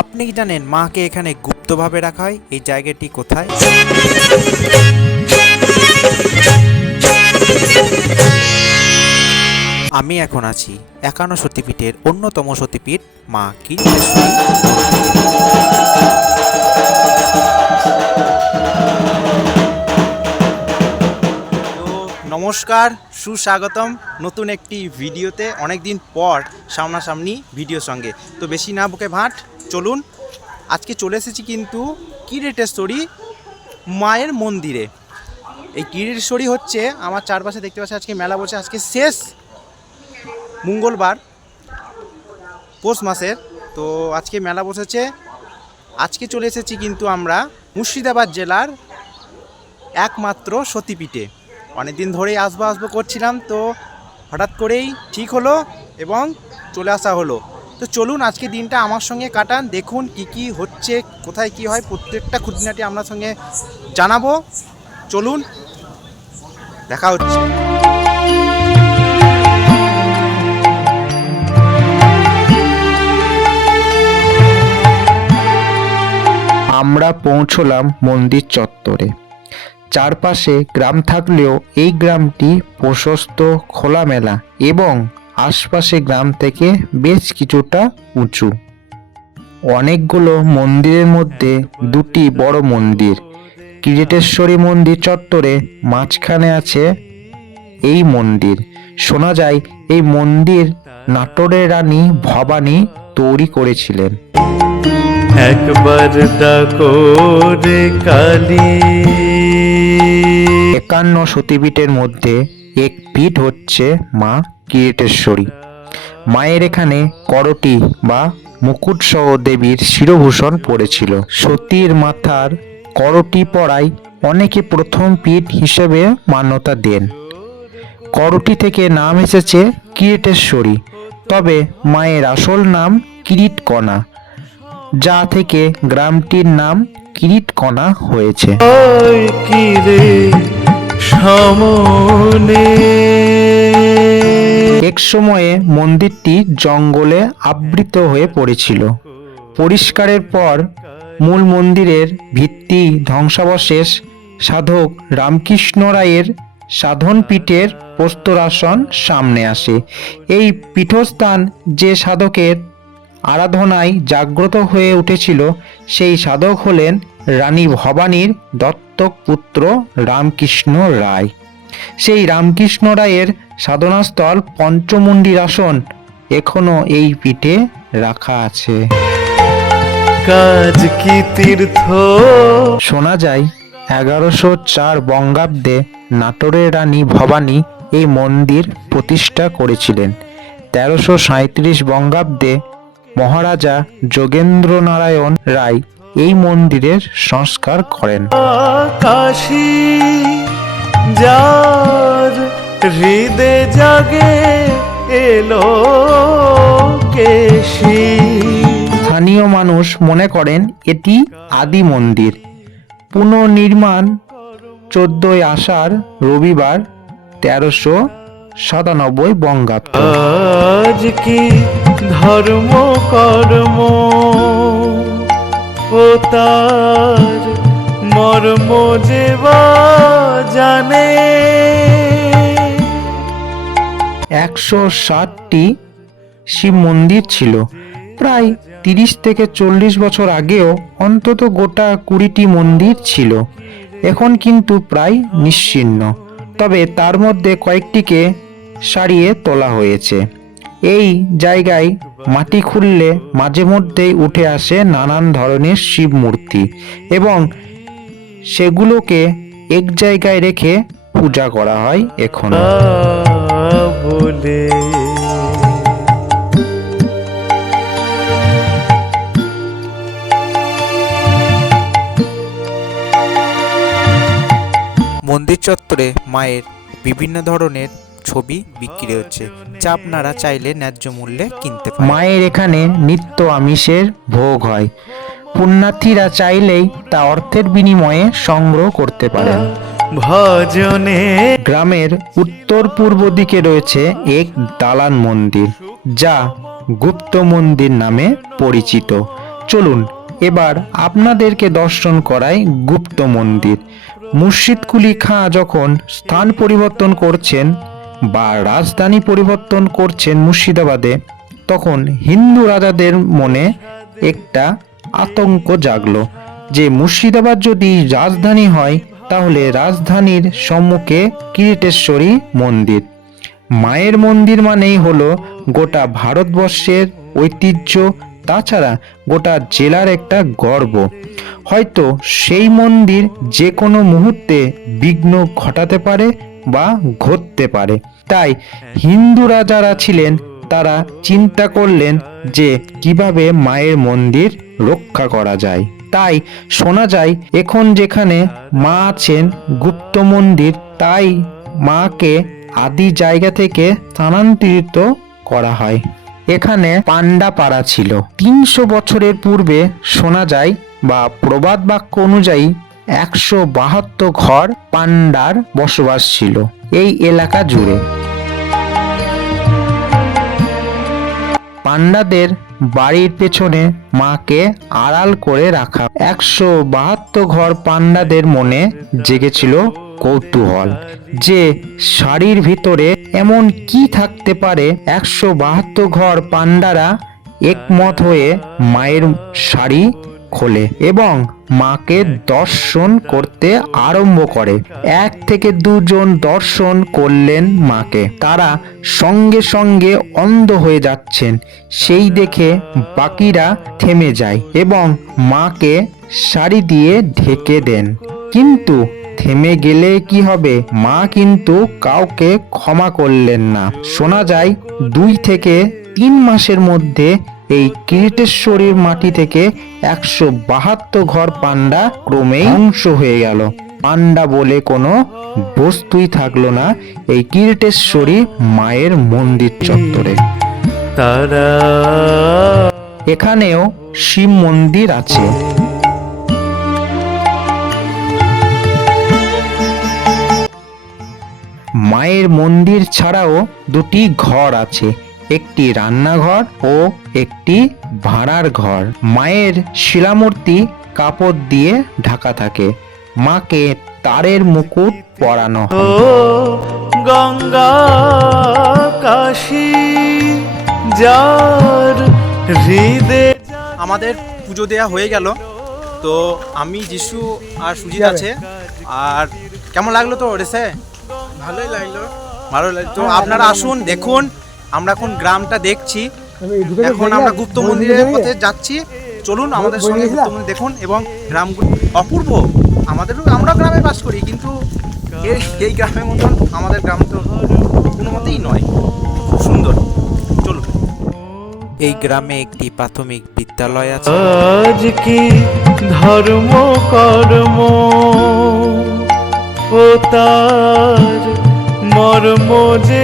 আপনি কি জানেন মাকে এখানে গুপ্তভাবে রাখা হয়? এই জায়গাটি কোথায়? আমি এখন আছি একান্ন সতীপীঠের অন্যতম সতীপীঠ মা কি নমস্কার, সুস্বাগতম নতুন একটি ভিডিওতে। অনেক দিন পর সামনাসামনি ভিডিওর সঙ্গে। তো বেশি না বুকে ভাট চলুন, আজকে চলে এসেছি কিন্তু কিরেটেশ্বরী মায়ের মন্দিরে। এই কিরেটেশ্বরী হচ্ছে, আমার চারপাশে দেখতে পাচ্ছি আজকে মেলা বলছে আজকে শেষ মঙ্গলবার, পৌষ মাসের। তো আজকে মেলা বসেছে। আজকে চলে এসেছি কিন্তু আমরা মুর্শিদাবাদ জেলার একমাত্র সতীপীঠে। অনেকদিন ধরেই আসব আসব করছিলাম, তো হঠাৎ করেই ঠিক হলো এবং চলে আসা হলো। তো চলুন আজকে দিনটা আমার সঙ্গে কাটান, দেখুন কি কি হচ্ছে, কোথায় কি হয়, প্রত্যেকটা খুঁটিনাটি আপনার সঙ্গে জানাব। চলুন, দেখা হচ্ছে। আমরা পৌঁছলাম মন্দির চত্বরে। চারপাশে গ্রাম থাকলেও এই গ্রামটি প্রশস্ত, খোলামেলা এবং আশপাশে গ্রাম থেকে বেশ কিছুটা উঁচু। অনেকগুলো মন্দিরের মধ্যে দুটি বড় মন্দির। কিরিটেশ্বরী মন্দির চত্বরে মাঝখানে আছে এই মন্দির। শোনা যায় এই মন্দির নাটোরের রানী ভবানী তৈরি করেছিলেন। একবার কালী। একান্ন সতীপীঠের মধ্যে এক পীঠ হচ্ছে মা কিরিটেশ্বরী মায়ের এখানে করটি বা মুকুট সহ দেবীর শিরভূষণ পড়েছিল। সতীর মাথার করটি পড়ায় অনেকে প্রথম পীঠ হিসেবে মান্যতা দেন। করটি থেকে নাম এসেছে কিরিটেশ্বরী তবে মায়ের আসল নাম কিরিটকণা যা থেকে গ্রামটির নাম কিরিটকণা হয়েছে। সমনে? এক সময়ে মন্দিরটি জঙ্গলে আবৃত হয়ে পড়েছিল। পরিষ্কারের পর মূল মন্দিরের ভিত্তি ধ্বংসাবশেষ সাধক রামকৃষ্ণ রায়ের সাধন পীঠের প্রস্তরাসন সামনে আসে। এই পীঠস্থান যে সাধকের আরাধনায় জাগ্রত হয়ে উঠেছিল, সেই সাধক হলেন রানী ভবানীর দত্তক পুত্র রামকৃষ্ণ রায়। সেই রামকৃষ্ণ রায়ের সাধনাস্থল পঞ্চমুণ্ডির আসন এখনও এই পিঠে রাখা আছে। কাজ কি তীর্থ? শোনা যায় এগারোশো চার বঙ্গাব্দে নাটোরের রানী ভবানী এই মন্দির প্রতিষ্ঠা করেছিলেন। তেরোশো সাঁত্রিশ বঙ্গাব্দে মহারাজা যোগেন্দ্র নারায়ণ রায় এই মন্দিরের সংস্কার করেন। কাশি যার হৃদে জাগে এলো কেশি। স্থানীয় মানুষ মনে করেন এটি আদি মন্দির। পুনর্নির্মাণ চোদ্দই আষাঢ় রবিবার তেরোশো সাতানব্বই বঙ্গাব্দ। আজ কি ধর্ম কর্ম ও তার মর্ম জানে। একশো ষাটটি শিব মন্দির ছিল। প্রায় তিরিশ থেকে চল্লিশ বছর আগেও অন্তত গোটা কুড়িটি মন্দির ছিল। এখন কিন্তু প্রায় নিশ্চিহ্ন তবে তার মধ্যে কয়েকটিকে সারিয়ে তোলা হয়েছে। এই জায়গায় মাটি খুললে মাঝে মধ্যেই উঠে আসে নানান ধরনের শিব মূর্তি এবং সেগুলোকে এক জায়গায় রেখে পূজা করা হয় এখন। বলে। মন্দির চত্বরে মায়ের বিভিন্ন ধরনের ছবি বিক্রি হচ্ছে যা আপনারা চাইলে ন্যায্য মূল্যে কিনতে পারেন। মায়ের এখানে নিত্য আমিষের ভোগ হয়। পুণ্যার্থীরা চাইলেই তা অর্থের বিনিময়ে সংগ্রহ করতে পারেন। ভজনে গ্রামের উত্তর পূর্ব দিকে রয়েছে এক দালান মন্দির যা গুপ্ত মন্দির নামে পরিচিত। চলুন এবার আপনাদেরকে দর্শন করাই গুপ্ত মন্দির। মুর্শিদ কুলি খাঁ যখন স্থান পরিবর্তন করছেন বা রাজধানী পরিবর্তন করছেন মুর্শিদাবাদে তখন হিন্দু রাজাদের মনে একটা আতঙ্ক জাগলো যে মুর্শিদাবাদ যদি রাজধানী হয়, তাহলে রাজধানীর সম্মুখে কিরিটেশ্বরী মন্দির। মায়ের মন্দির মানেই হলো গোটা ভারতবর্ষের ঐতিহ্য, তাছাড়া গোটা জেলার একটা গর্ব। হয়তো সেই মন্দির যে কোনো মুহূর্তে বিঘ্ন ঘটাতে পারে বা ঘটতে পারে। তাই হিন্দুরা যারা ছিলেন তারা চিন্তা করলেন যে কীভাবে মায়ের মন্দির রক্ষা করা যায়। তাই শোনা যায়, এখন যেখানে মা আছেন, গুপ্ত মন্দির, তাই মাকে আদি জায়গা থেকে স্থানান্তরিত করা হয়। এখানে পান্ডা পাড়া ছিল। তিনশো বছরের পূর্বে শোনা যায় বা প্রবাদ বাক্য অনুযায়ী একশো বাহাত্তর ঘর পান্ডার বসবাস ছিল। এই এলাকা জুড়ে। পান্ডাদের বাড়ির পেছনে মাকে আড়াল করে রাখা। একশো বাহাত্তর ঘর পান্ডাদের মনে জেগেছিল কৌতূহল যে শাড়ির ভিতরে এমন কি থাকতে পারে। একশো বাহাত্তর ঘর পান্ডারা একমত হয়ে মায়ের শাড়ি খোলে এবং মাকে দর্শন করতে আরম্ভ করে। এক থেকে দুজন দর্শন করলেন মাকে। তারা সঙ্গে সঙ্গে অন্ধ হয়ে যাচ্ছেন। সেই দেখে বাকিরা থেমে যায় এবং মাকে শাড়ি দিয়ে ঢেকে দেন। কিন্তু থেমে গেলে কি হবে? মা কিন্তু কাউকে ক্ষমা করলেন না। শোনা যায় দুই থেকে তিন মাসের মধ্যে এই কিরিটেশ্বরীর মাটি থেকে একশো বাহাত্তর ঘর পান্ডা ক্রমেই ধ্বংস হয়ে গেল। পান্ডা বলে কোনো বস্তুই থাকল না এই কিরিটেশ্বরী মায়ের মন্দির চত্বরে। এখানেও শিব মন্দির আছে। মায়ের মন্দির ছাড়াও দুটি ঘর আছে। একটি রান্নাঘর ও একটি ভাড়ার ঘর। মায়ের শিলামূর্তি কাপড় দিয়ে ঢাকা থাকে। মাকে তারের মুকুট পরানো গঙ্গা কাশী যার হৃদে আমাদের পুজো দেওয়া হয়ে গেল। তো আমি যিশু আর সুজিত আছে। আর কেমন লাগল তো রেসে ভালোই লাগল। ভালো লাগল। তো আপনারা আসুন দেখুন। আমরা এখন গ্রামটা দেখছি। এখন আমরা গুপ্ত মন্দিরের পথে যাচ্ছি। চলুন আমাদের সঙ্গে গুপ্ত মন্দির দেখুন এবং গ্রাম অপূর্ব। আমাদেরও আমরা গ্রামে বাস করি কিন্তু এই এই গ্রামের মতন আমাদের গ্রাম তো কোনো মতেই নয়। খুব সুন্দর। চলুন। এই গ্রামে একটি প্রাথমিক বিদ্যালয় আছে। আজ কি ধর্ম কর্ম ও তার মর্ম যে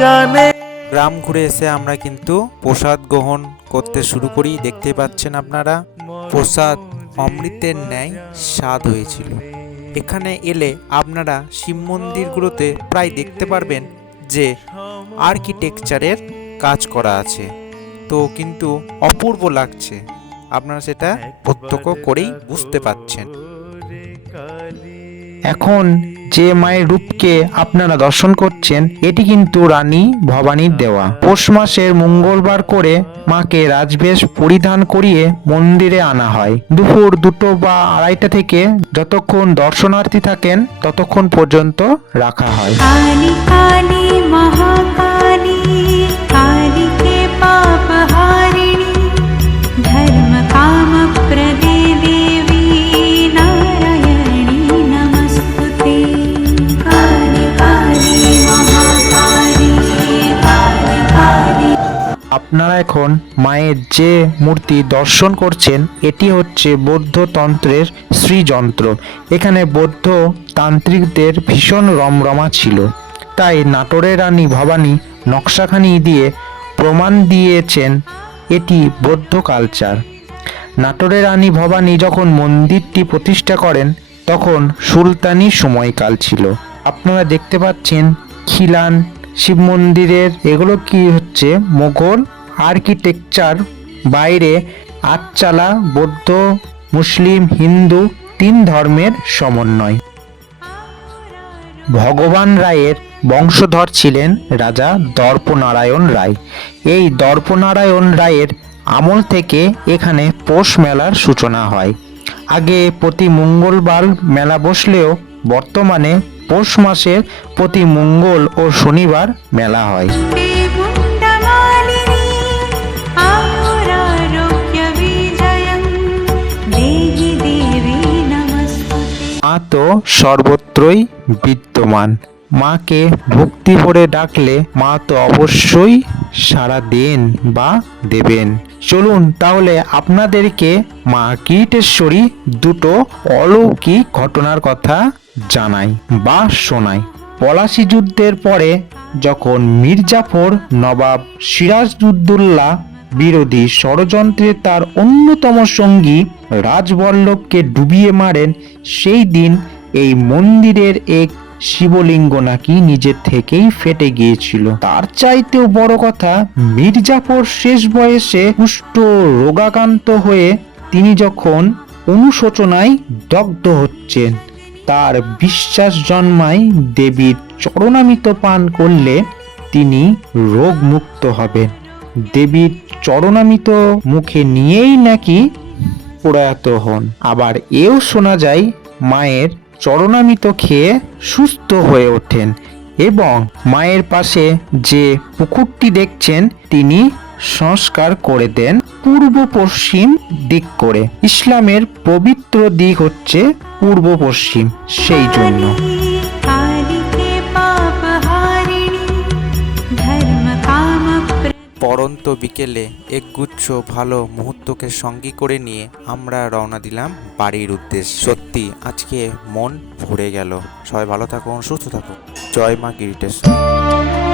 জানে। গ্রাম ঘুরে এসে আমরা কিন্তু প্রসাদ গ্রহণ করতে শুরু করি। দেখতে পাচ্ছেন আপনারা প্রসাদ অমৃতের ন্যায় স্বাদ হয়েছিল। এখানে এলে আপনারা শিব মন্দিরগুলোতে প্রায় দেখতে পারবেন যে আর্কিটেকচারের কাজ করা আছে। তো কিন্তু অপূর্ব লাগছে। আপনারা সেটা প্রত্যক্ষ করেই বুঝতে পাচ্ছেন। এখন যে মায়ের রূপকে আপনারা দর্শন করছেন, এটি কিন্তু রানী ভবানীর দেওয়া। পৌষ মাসের মঙ্গলবার করে মাকে রাজবেশ পরিধান করিয়ে মন্দিরে আনা হয়। দুপুর দুটো বা আড়াইটা থেকে যতক্ষণ দর্শনার্থী থাকেন, ততক্ষণ পর্যন্ত রাখা হয়। এখন মায়ের যে মূর্তি দর্শন করছেন, এটি হচ্ছে বৌদ্ধ তন্ত্রের শ্রীযন্ত্র। এখানে বৌদ্ধ তান্ত্রিকদের ভীষণ রমরমা ছিল। তাই নাটোরের রানী ভবানী নকশাখানি দিয়ে প্রমাণ দিয়েছেন এটি বৌদ্ধ কালচার। নাটোরের রানী ভবানী যখন মন্দিরটি প্রতিষ্ঠা করেন, তখন সুলতানি সময়কাল ছিল। আপনারা দেখতে পাচ্ছেন খিলান, শিব মন্দিরের, এগুলো কি হচ্ছে, মোগল আর্কিটেকচার, বাইরে আটচালা, বৌদ্ধ, মুসলিম, হিন্দু তিন ধর্মের সমন্বয়। ভগবান রায়ের বংশধর ছিলেন রাজা দর্পনারায়ণ রায়। এই দর্পনারায়ণ রায়ের আমল থেকে এখানে পৌষ মেলার সূচনা হয়। আগে প্রতি মঙ্গলবার মেলা বসলেও বর্তমানে পৌষ মাসের প্রতি মঙ্গল ও শনিবার মেলা হয়। তো সর্বত্রই বিদ্যমান। মাকে ভক্তি ভরে ডাকলে মা তো অবশ্যই সারা দেন বা দেবেন। চলুন তাহলে আপনাদেরকে মা কীটেশ্বরী দুটো অলৌকিক ঘটনার কথা জানাই বা শোনাই। পলাশি যুদ্ধের পরে যখন মির্জাফর নবাব সিরাজউদ্দৌলা বিরোধী ষড়যন্ত্রে তার অন্যতম সঙ্গী রাজবল্লভকে ডুবিয়ে মারেন, সেই দিন এই মন্দিরের এক শিবলিঙ্গ নাকি নিজের থেকেই ফেটে গিয়েছিল। তার চাইতেও বড় কথা মির্জাফর শেষ বয়সে কুষ্ঠ রোগাক্রান্ত হয়ে তিনি যখন অনুশোচনায় দগ্ধ হচ্ছেন, তার বিশ্বাস জন্মায় দেবীর চরণামিত পান করলে তিনি রোগমুক্ত হবেন। দেবীর চরণামিত মুখে নিয়েই নাকি প্রয়াত হন। আবার এও শোনা যায়, মায়ের চরণামিত খেয়ে সুস্থ হয়ে ওঠেন এবং মায়ের পাশে যে পুকুরটি দেখছেন, তিনি সংস্কার করে দেন পূর্ব পশ্চিম দিক করে। ইসলামের পবিত্র দিক হচ্ছে পূর্ব পশ্চিম, সেই জন্য। পরন্ত বিকেলে একগুচ্ছ ভালো মুহূর্তকে সঙ্গী করে নিয়ে আমরা রওনা দিলাম বাড়ির উদ্দেশ্যে। সত্যি, আজকে মন ভরে গেল। সবাই ভালো থাকুন, সুস্থ থাকুন। জয় মা গিরিটেশ্বর।